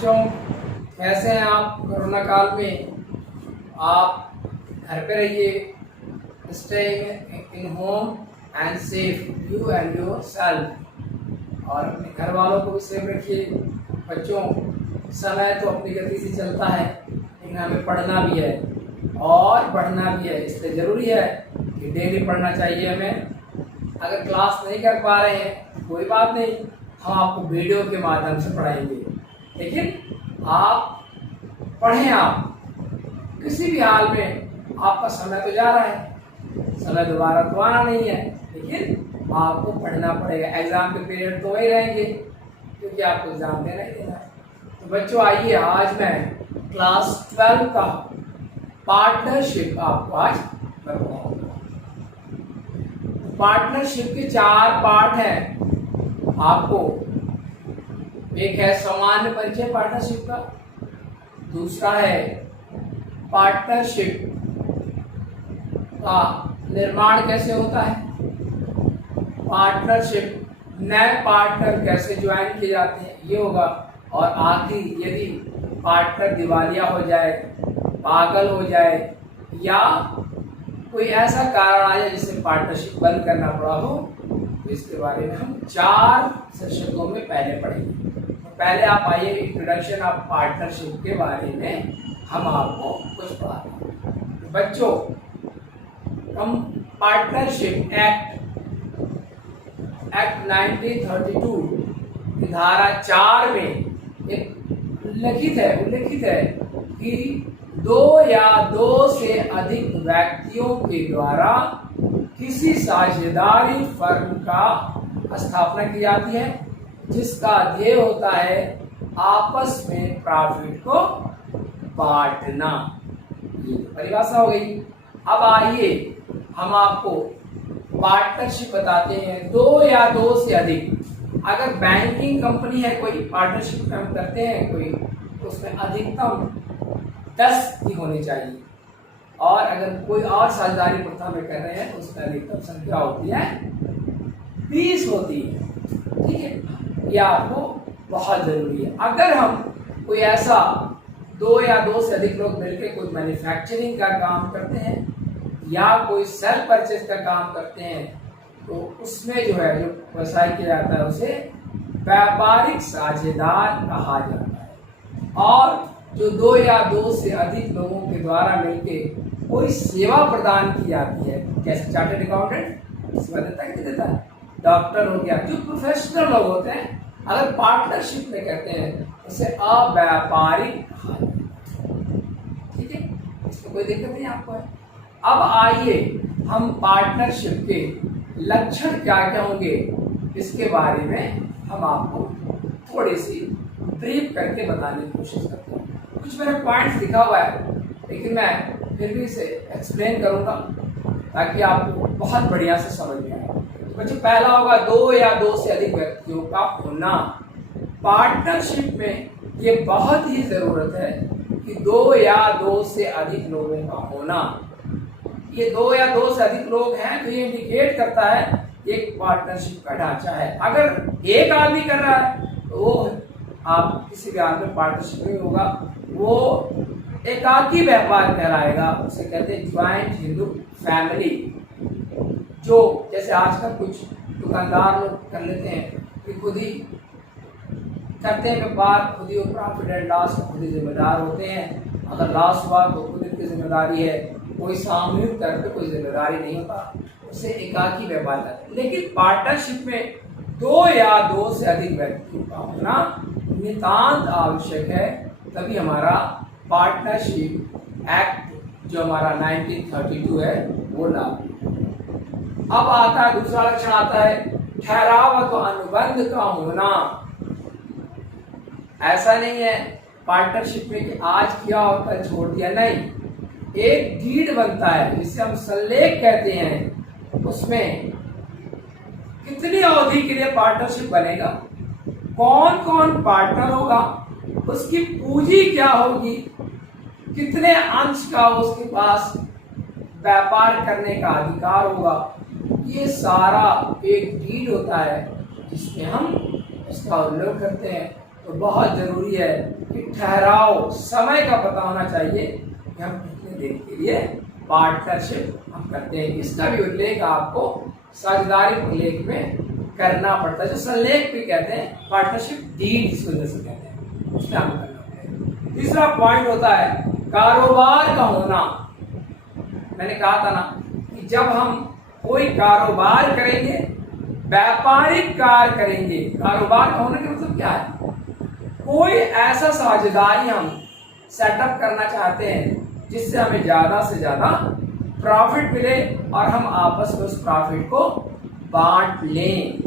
बच्चों, कैसे हैं आप? कोरोना काल में आप घर पे रहिए, staying in home and safe you and your self, और अपने घर वालों को भी सेफ रखिए। बच्चों, समय तो अपनी गति से चलता है, लेकिन हमें पढ़ना भी है और बढ़ना भी है। इसलिए ज़रूरी है कि डेली पढ़ना चाहिए हमें। अगर क्लास नहीं कर पा रहे हैं कोई बात नहीं, हम आपको वीडियो के माध्यम से पढ़ाएंगे, लेकिन आप पढ़ें। आप किसी भी हाल में आपका समय तो जा रहा है, समय दोबारा तो आना नहीं है, लेकिन आपको पढ़ना पड़ेगा। एग्जाम के पीरियड तो वही रहेंगे क्योंकि आपको एग्जाम देना ही देना है। तो बच्चों आइए, आज मैं क्लास 12 का पार्टनरशिप आपको आज बताऊंगा। पार्टनरशिप के 4 पार्ट हैं आपको। एक है सामान्य परिचय पार्टनरशिप का, दूसरा है पार्टनरशिप का निर्माण कैसे होता है, पार्टनरशिप नए पार्टनर कैसे ज्वाइन किए जाते हैं ये होगा, और आखिर यदि पार्टनर दिवालिया हो जाए, पागल हो जाए या कोई ऐसा कारण आ जाए जिससे पार्टनरशिप बंद करना पड़ा हो, तो इसके बारे में हम 4 सेशनों में पहले पढ़ेंगे। तो पहले आप आइए, इंट्रोडक्शन ऑफ पार्टनरशिप के बारे में हम आपको कुछ पढ़ाते हैं। तो बच्चों, हम पार्टनरशिप एक्ट 1932 धारा 4 में उल्लेखित है कि 2 या 2 से अधिक व्यक्तियों के द्वारा किसी साझेदारी फर्म का स्थापना की जाती है, जिसका ध्येय होता है आपस में प्रॉफिट को बांटना। ये परिभाषा हो गई। अब आइए हम आपको पार्टनरशिप बताते हैं। 2 या 2 से अधिक, अगर बैंकिंग कंपनी है कोई, पार्टनरशिप में हम करते हैं कोई, तो उसमें अधिकतम 10 ही होने चाहिए, और अगर कोई और साझेदारी प्रथा में कर रहे हैं तो उसमें अधिकतम संख्या होती है 20 होती है। ठीक है, यह आपको बहुत जरूरी है। अगर हम कोई ऐसा 2 या 2 से अधिक लोग मिलकर कोई मैन्युफैक्चरिंग का काम करते हैं या कोई सेल परचेज का काम करते हैं, तो उसमें जो है, जो व्यवसाय किया जाता है, उसे व्यापारिक साझेदार कहा जाता है। और जो 2 या 2 से अधिक लोगों के द्वारा मिलकर कोई सेवा प्रदान की जाती है, जैसे चार्टर्ड अकाउंटेंट सेवा देता है कि देता है, डॉक्टर हो गया, जो प्रोफेशनल लोग होते हैं, अगर पार्टनरशिप में करते हैं उसे अव्यापारिक कहा जाता है। ठीक है, इसमें कोई दिक्कत नहीं आपको है। अब आइए हम पार्टनरशिप के लक्षण क्या क्या होंगे इसके बारे में हम आपको थोड़ी सी ब्रीफ करके बताने की कोशिश करते हैं। कुछ मेरे पॉइंट्स लिखा हुआ है, लेकिन मैं फिर भी इसे एक्सप्लेन करूंगा ताकि आपको बहुत बढ़िया से समझ में आए। तो बच्चों, पहला होगा 2 या 2 से अधिक व्यक्तियों का होना। पार्टनरशिप में ये बहुत ही जरूरत है कि 2 या 2 से अधिक लोगों का होना। ये 2 या 2 से अधिक लोग हैं तो ये इंडिकेट करता है एक पार्टनरशिप का ढांचा है। अगर एक आदमी कर रहा है तो वो आप किसी भी आदमी में पार्टनरशिप नहीं होगा, वो एकाकी व्यापार कहलाएगा। उसे कहते हैं ज्वाइंट हिंदू फैमिली। जो जैसे आजकल कुछ दुकानदार लोग कर लेते हैं कि खुद ही करते हैं व्यापार, खुद ही प्रॉफिट एंड लॉस खुद ही जिम्मेदार होते हैं। अगर लॉस हुआ तो खुद की जिम्मेदारी है, कोई सामूहिक तौर पर कोई जिम्मेदारी नहीं होता, उसे एकाकी व्यापार करते हैं। लेकिन पार्टनरशिप में 2 या 2 से अधिक व्यक्तियों का होना नितांत आवश्यक है, तभी हमारा पार्टनरशिप एक्ट जो हमारा 1932 है वो लागू। अब आता है दूसरा लक्षण, आता है ठहराव व अनुबंध का होना। ऐसा नहीं है पार्टनरशिप में कि आज किया और कल छोड़ दिया, नहीं। एक डीड बनता है जिसे हम सल्लेख कहते हैं, उसमें कितनी अवधि के लिए पार्टनरशिप बनेगा, कौन कौन पार्टनर होगा, उसकी पूंजी क्या होगी, कितने अंश का उसके पास व्यापार करने का अधिकार होगा, ये सारा एक डीड होता है जिसमें हम इसका उल्लेख करते हैं। तो बहुत जरूरी है कि ठहराव समय का पता होना चाहिए कि हम कितने दिन के लिए पार्टनरशिप हम करते हैं। इसका भी उल्लेख आपको साझेदारी उल्लेख में करना पड़ता है, जो संलेख भी कहते हैं, पार्टनरशिप डीड इस वजह से कहते हैं, उसमें हम करना होता है। तीसरा पॉइंट होता है कारोबार का होना। मैंने कहा था ना कि जब हम कोई कारोबार करेंगे, व्यापारिक कार्य करेंगे, कारोबार का होने का मतलब क्या है? कोई ऐसा साझेदारी हम सेटअप करना चाहते हैं जिससे हमें ज्यादा से ज्यादा प्रॉफिट मिले और हम आपस में उस प्रॉफिट को बांट लें।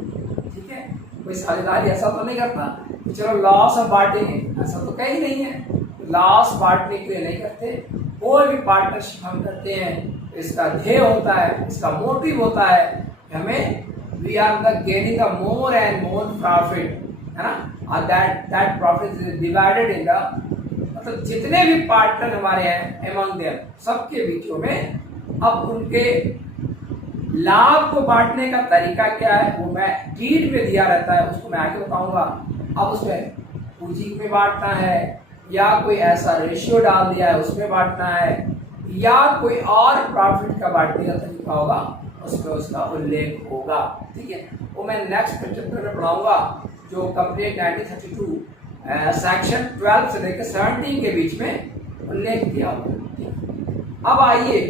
ठीक है, कोई साझेदारी ऐसा तो नहीं करता कि चलो लॉस हम बांटेंगे, ऐसा तो कहीं नहीं है। लॉस बांटने के लिए नहीं करते। कोई भी पार्टनरशिप हम करते हैं, इसका ध्येय होता है, इसका मोटिव होता है कि हमें we are the gaining the more and more profit, है ना, और that profit is divided in the, मतलब जितने भी पार्टनर हमारे हैं एमंग देम, सबके बीचों में अब उनके लाभ को बांटने का तरीका क्या है वो मैं डीड में दिया रहता है, उसको मैं आगे बताऊंगा। अब उसमें पूंजी में बांटना है या कोई ऐसा रेशियो डाल दिया है उसमें बांटना है या कोई और प्रॉफिट का बांटने का तरीका होगा, उसमें उसका उल्लेख होगा। ठीक है, वो मैं नेक्स्ट चैप्टर में पढ़ाऊंगा, जो कंप्लीट 1932 सेक्शन 12 से लेकर 17 के बीच में उल्लेख किया होगा। अब आइए,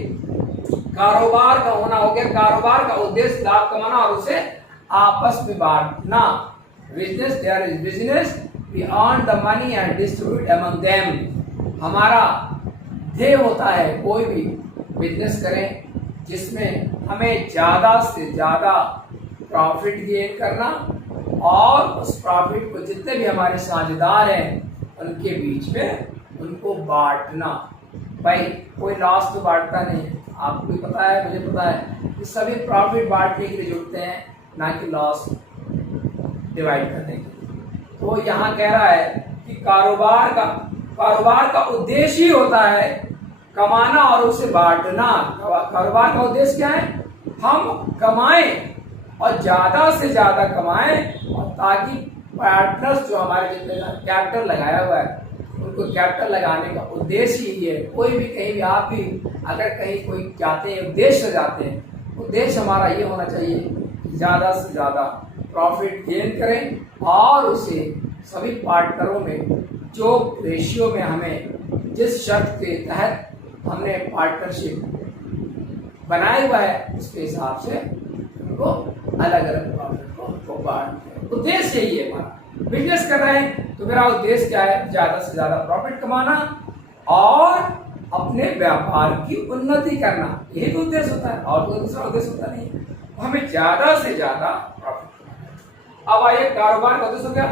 कारोबार का होना हो गया। कारोबार का उद्देश्य लाभ कमाना और उसे आपस में बांटना। Business, there is business, we earn the money and distribute among them. हमारा ध्येय होता है कोई भी बिजनेस करें जिसमें हमें ज्यादा से ज्यादा प्रॉफिट गेन करना और उस प्रॉफिट को जितने भी हमारे साझेदार हैं उनके बीच में उनको बांटना। भाई कोई लॉस तो बांटता नहीं, आपको भी पता है, मुझे पता है कि सभी प्रॉफिट बांटने के लिए जुड़ते हैं, ना कि लॉस डिवाइड करने के लिए। तो यहाँ कह रहा है कि कारोबार का उद्देश्य ही होता है कमाना और उसे बांटना। कारोबार का उद्देश्य क्या है? हम कमाएं और ज्यादा से ज्यादा कमाएं, और ताकि पार्टनर्स जो हमारे जितने कैपिटल लगाया हुआ है उनको कैपिटल लगाने का उद्देश्य ही है। कोई भी कहीं भी, आप भी अगर कहीं कोई जाते हैं, उद्देश्य से जाते हैं, उद्देश्य हमारा ये होना चाहिए कि ज्यादा से ज्यादा प्रॉफिट गेन करें और उसे सभी पार्टनरों में जो रेशियो में हमें जिस शर्त के तहत हमने पार्टनरशिप बनाया हुआ है उसके हिसाब से उनको अलग अलग प्रॉफिट को बांट। उद्देश्य यही है हमारा। बिजनेस कर रहे हैं तो मेरा उद्देश्य क्या है? ज्यादा से ज्यादा प्रॉफिट कमाना और अपने व्यापार की उन्नति करना, यही तो उद्देश्य होता है, और कोई दूसरा उद्देश्य होता नहीं है। हमें ज्यादा से ज्यादा प्रॉफिट कमाना। अब आइए, कारोबार का उद्देश्य हो गया,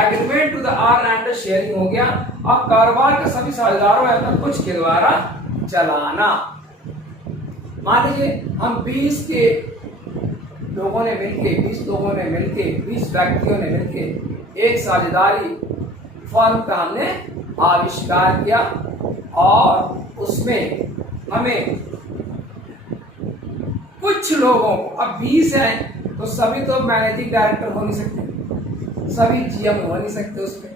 agreement to the earn and sharing हो गया। अब कारोबार के सभी साझेदारों या कुछ के द्वारा चलाना। मान लीजिए हम 20 के लोगों ने मिलके, 20 लोगों ने मिलके, 20 व्यक्तियों ने मिलके एक साझेदारी फर्म का हमने आविष्कार किया और उसमें हमें कुछ लोगों को, अब 20 हैं तो सभी तो मैनेजिंग डायरेक्टर हो नहीं सकते, सभी जीएम हो नहीं सकते, उसमें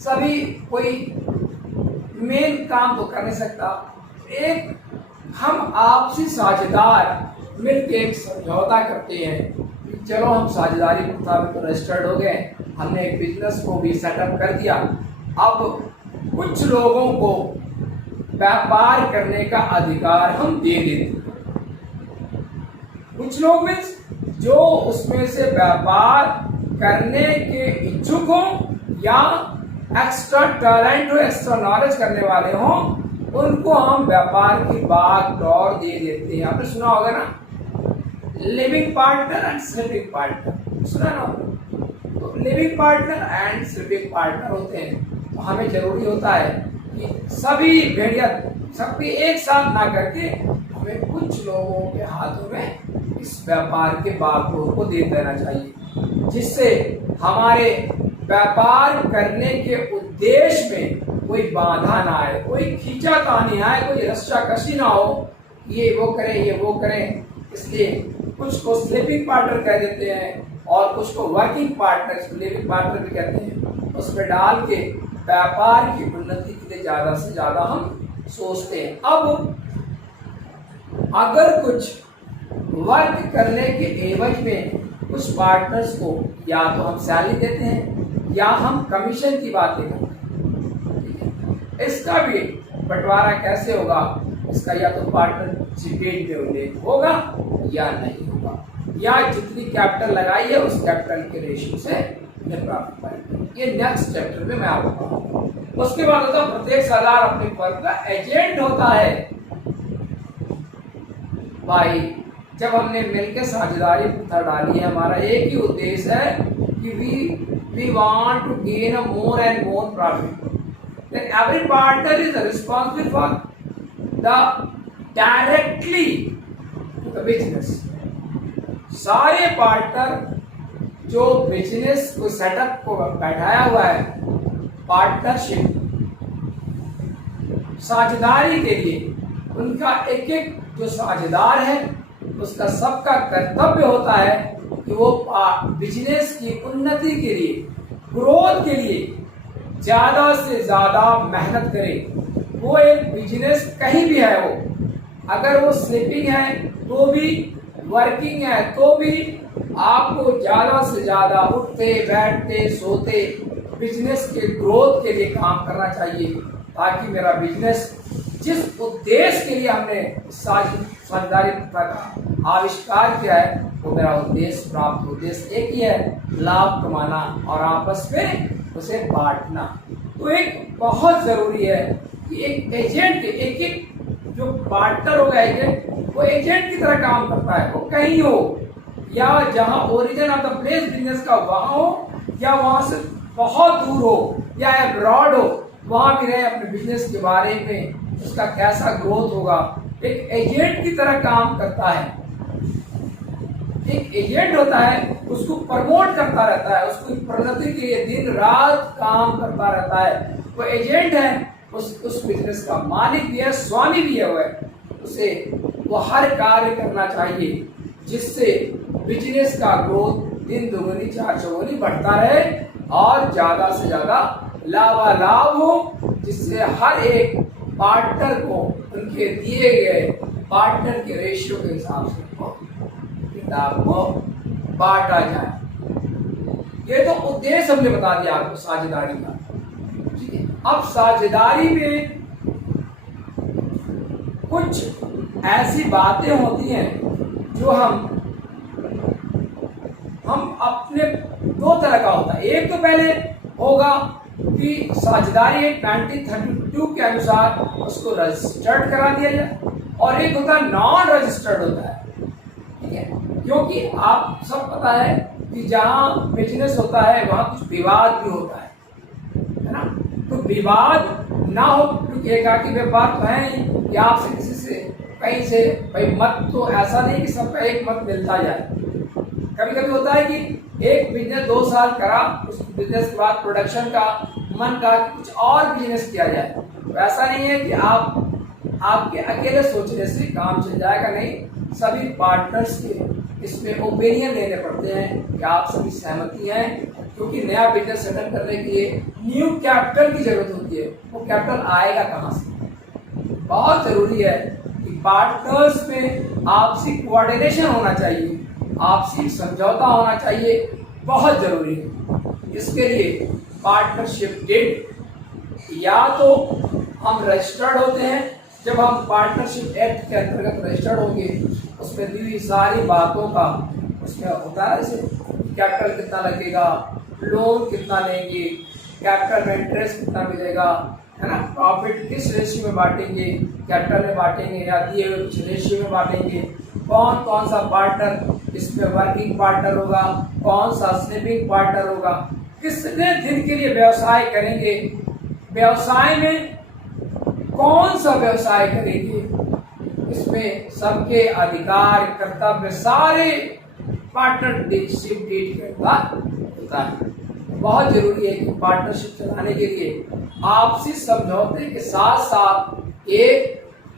सभी कोई मेन काम तो कर नहीं सकता। एक हम आपसी साझेदार मिलकर एक समझौता करते हैं कि चलो हम साझेदारी के मुताबिक तो रजिस्टर्ड हो गए, हमने एक बिजनेस को भी सेटअप कर दिया। अब कुछ लोगों को व्यापार करने का अधिकार हम दे देते। कुछ लोग मीन्स जो उसमें से व्यापार करने के इच्छुक हो या एक्स्ट्रा टैलेंट हो, एक्स्ट्रा नॉलेज करने वाले हों, उनको हम व्यापार की बागडोर दे देते हैं। आपने सुना होगा ना, living partner and sleeping partner, सुना ना? तो living partner and sleeping partner होते हैं। तो हमें जरूरी होता है कि सभी भेड़िया सबके एक साथ ना करके हमें कुछ लोगों के हाथों में इस व्यापार के बागडोर को दे देना चाहिए, जिससे हमारे व्यापार करने के उद्देश्य में कोई बाधा ना आए, कोई खींचातानी आए, कोई रस्साकशी ना हो, ये वो करें, ये वो करें। इसलिए कुछ को स्लीपिंग पार्टनर कह देते हैं और कुछ को वर्किंग पार्टनर, लिविंग पार्टनर भी कहते हैं। उस पर डाल के व्यापार की उन्नति के लिए ज्यादा से ज्यादा हम सोचते हैं। अब अगर कुछ वर्क करने के एवज में कुछ पार्टनर्स को या तो हम सैलरी देते हैं या हम कमीशन की बातें करते हैं, इसका भी बंटवारा कैसे होगा, इसका या तो पार्टनरशिप डेट पे उल्लेख होगा या नहीं होगा, या जितनी कैपिटल लगाई है उस कैपिटल के रेशियो से प्राप्त पाएंगे। ये नेक्स्ट चैप्टर में मैं आपको बताऊंगा। उसके बाद होता है प्रत्येक साझेदार अपने फर्म का एजेंट होता है। भाई जब हमने मिलकर साझेदारी प्रथा डाली है, हमारा एक ही उद्देश्य है कि we want to gain a more and more profit, then every partner is responsible for the directly to the business. सारे पार्टनर जो बिजनेस को सेटअप को बैठाया हुआ है, पार्टनरशिप साझेदारी के लिए उनका एक एक जो साझेदार है उसका सबका कर्तव्य होता है कि वो बिजनेस की उन्नति के लिए, ग्रोथ के लिए ज्यादा से ज्यादा मेहनत करे। वो एक बिजनेस कहीं भी है, वो अगर वो स्लीपिंग है तो भी, वर्किंग है तो भी, आपको ज्यादा से ज्यादा उठते बैठते सोते बिजनेस के ग्रोथ के लिए काम करना चाहिए, ताकि मेरा बिजनेस जिस उद्देश्य के लिए हमने साझेदारी का आविष्कार किया है वो मेरा उद्देश्य प्राप्त हो। उद्देश्य एक ही है, लाभ कमाना और आपस में उसे बांटना। तो एक बहुत जरूरी है कि एक एजेंट, एक एक जो पार्टनर होगा एजेंट, वो एजेंट की तरह काम करता है। वो कहीं हो या जहां origin of the place business का वहां हो, या वहां से बहुत दूर हो या अब्रॉड हो, वहां भी रहे, अपने बिजनेस के बारे में उसका कैसा ग्रोथ होगा, एक एजेंट की तरह काम करता है। एक एजेंट होता है, उसको प्रमोट करता रहता है, उसको प्रगति के लिए दिन रात काम करता रहता है। वो एजेंट है, उस बिजनेस का मालिक भी है, स्वामी भी है। उसे वो हर कार्य करना चाहिए जिससे बिजनेस का ग्रोथ दिन दुगुनी चार चौगुनी बढ़ता रहे और ज्यादा से ज्यादा लाभालाभ हो, जिससे हर एक पार्टनर को उनके दिए गए पार्टनर के रेशियो के हिसाब से किताब को बांटा जाए। ये तो उद्देश्य हमने बता दिया आपको साझेदारी का, ठीक है। अब साझेदारी में कुछ ऐसी बातें होती हैं जो हम अपने दो तरह का होता है। एक तो पहले होगा कि साझेदारी एक्ट 1932 के अनुसार उसको रजिस्टर्ड करा दिया जाए, और एक होता है नॉन रजिस्टर्ड होता है, ठीक है। क्योंकि आप सब पता है कि जहां बिजनेस होता है वहां कुछ विवाद भी होता है ना। तो विवाद ना हो, क्योंकि एकाकी व्यापार तो है ही कि आपसे किसी से कहीं से भाई मत, तो ऐसा नहीं कि सबका एक मत मिलता जाए। कभी कभी होता है कि एक बिजनेस 2 साल करा, उस बिजनेस के बाद प्रोडक्शन का मन का कुछ और बिजनेस किया जाए। तो ऐसा नहीं है कि आपके अकेले सोचने से काम चल जाएगा, नहीं। सभी पार्टनर्स के इसमें ओपिनियन लेने पड़ते हैं कि आप सभी सहमति हैं, क्योंकि नया बिजनेस सेटअप करने के लिए न्यू कैपिटल की जरूरत होती है। वो कैपिटल आएगा कहाँ से? बहुत जरूरी है कि पार्टनर्स में आपसी कोऑर्डिनेशन होना चाहिए, आपसी समझौता होना चाहिए, बहुत जरूरी है। इसके लिए पार्टनरशिप डीड या तो हम रजिस्टर्ड होते हैं, जब हम पार्टनरशिप एक्ट के अंतर्गत रजिस्टर्ड होंगे, उसमें दी हुई सारी बातों का उसमें होता है, जैसे कैपिटल कितना लगेगा, लोन कितना लेंगे, कैपिटल में इंटरेस्ट कितना मिलेगा, है ना, प्रॉफिट किस रेशियो में बांटेंगे, कैपिटल में बांटेंगे या दिए हुए कुछ रेशियो में बांटेंगे, कौन कौन सा पार्टनर इसमें वर्किंग पार्टनर होगा, कौन सा स्लीपिंग पार्टनर होगा, कितने दिन के लिए व्यवसाय करेंगे, व्यवसाय में कौन सा व्यवसाय करेंगे, इसमें सबके अधिकार कर्तव्य सारे पार्टनरशिप डीड के अंदर होता है। बहुत जरूरी है कि पार्टनरशिप चलाने के लिए आपसी समझौते के साथ साथ एक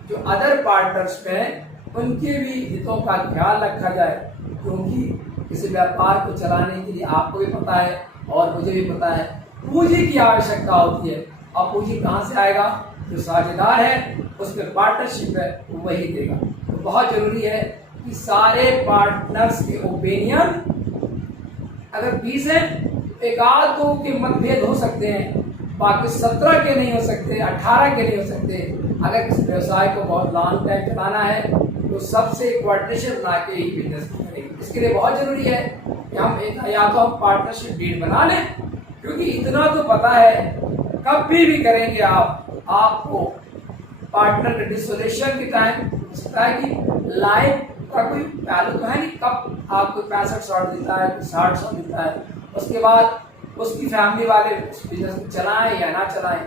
जो अदर पार्टनर्स हैं उनके भी हितों का ख्याल रखा जाए, क्योंकि किसी व्यापार को चलाने के लिए आपको भी पता है और मुझे भी पता है पूंजी की आवश्यकता होती है। अब पूंजी कहाँ से आएगा? जो साझेदार है उसमें पार्टनरशिप है वही देगा। तो बहुत जरूरी है कि सारे पार्टनर्स के ओपिनियन अगर 20 है तो एक आध दो के मतभेद हो सकते हैं, बाकी 17 के नहीं हो सकते, 18 के नहीं हो सकते। अगर किसी व्यवसाय को बहुत लॉन्ग टाइम चलाना है तो सबसे कोऑर्डिनेशन बना के ही बिजनेस करेंगे। इसके लिए बहुत जरूरी है कि हम या तो हम पार्टनरशिप डील बना लें, क्योंकि इतना तो पता है कभी भी करेंगे आपको पार्टनर के डिसोल्यूशन के टाइम हो सकता है कि लाइफ का कोई वैल्यू तो है नहीं, कब आपको 65 शॉट देता है, कोई 60 शॉट देता है, उसके बाद उसकी फैमिली वाले उस बिजनेस को चलाएं या ना चलाएं,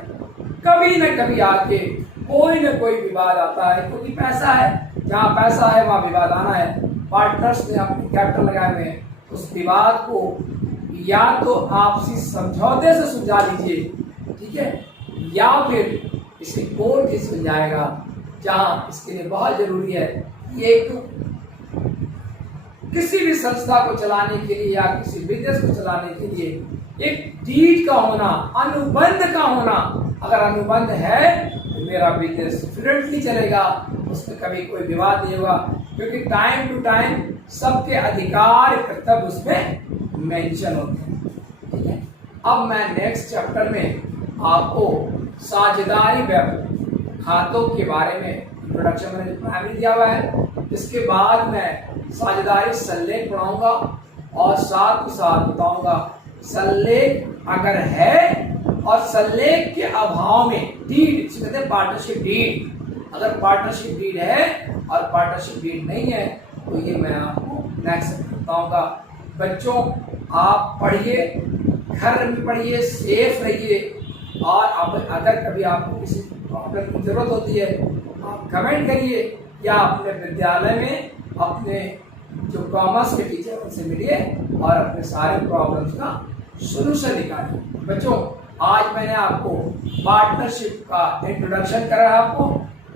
कभी न कभी आके कोई न कोई विवाद आता है, क्योंकि पैसा है, जहाँ पैसा है वहाँ विवाद आना है। पार्टनर्स ने अपने कैपिटल लगाए हुए हैं, उस विवाद को या तो आपसी समझौते से सुलझा लीजिए, ठीक है, या फिर इसे कोर्ट ही सुलझाएगा। जहाँ इसके लिए बहुत जरूरी है कि एक तो किसी भी संस्था को चलाने के लिए या किसी बिजनेस को चलाने के लिए एक डीड का होना, अनुबंध का होना। अगर अनुबंध है तो मेरा बिजनेस फ्लुएंटली चलेगा, उसमें कभी कोई विवाद नहीं होगा, क्योंकि टाइम टू टाइम सबके अधिकार कर्तव्य उसमें मेंशन होते हैं, ठीक है। अब मैं नेक्स्ट चैप्टर में आपको साझेदारी खातों के बारे में इंट्रोडक्शन मैंने प्राइमरी दिया हुआ है। इसके बाद मैं साझेदारी सल्लेख पढ़ाऊंगा और साथ ही साथ बताऊंगा सल्लेख अगर है और सल्लेख के अभाव में डीड, इसे कहते हैं पार्टनरशिप डीड। अगर पार्टनरशिप डीड है और पार्टनरशिप डीड नहीं है तो ये मैं आपको नेक्स्ट बताऊंगा। बच्चों आप पढ़िए, घर में पढ़िए, सेफ रहिए, और अगर कभी आपको किसी प्रॉब्लम की जरूरत होती है आप कमेंट करिए या अपने विद्यालय में अपने जो कॉमर्स के टीचर उनसे मिलिए और अपने सारे प्रॉब्लम्स का सॉल्यूशन निकालिए। बच्चों आज मैंने आपको पार्टनरशिप का इंट्रोडक्शन करा आपको।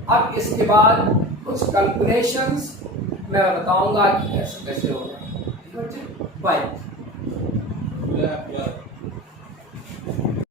अब इसके बाद कुछ कैलकुलेशंस मैं बताऊंगा कि कैसे कैसे होगा। बाय।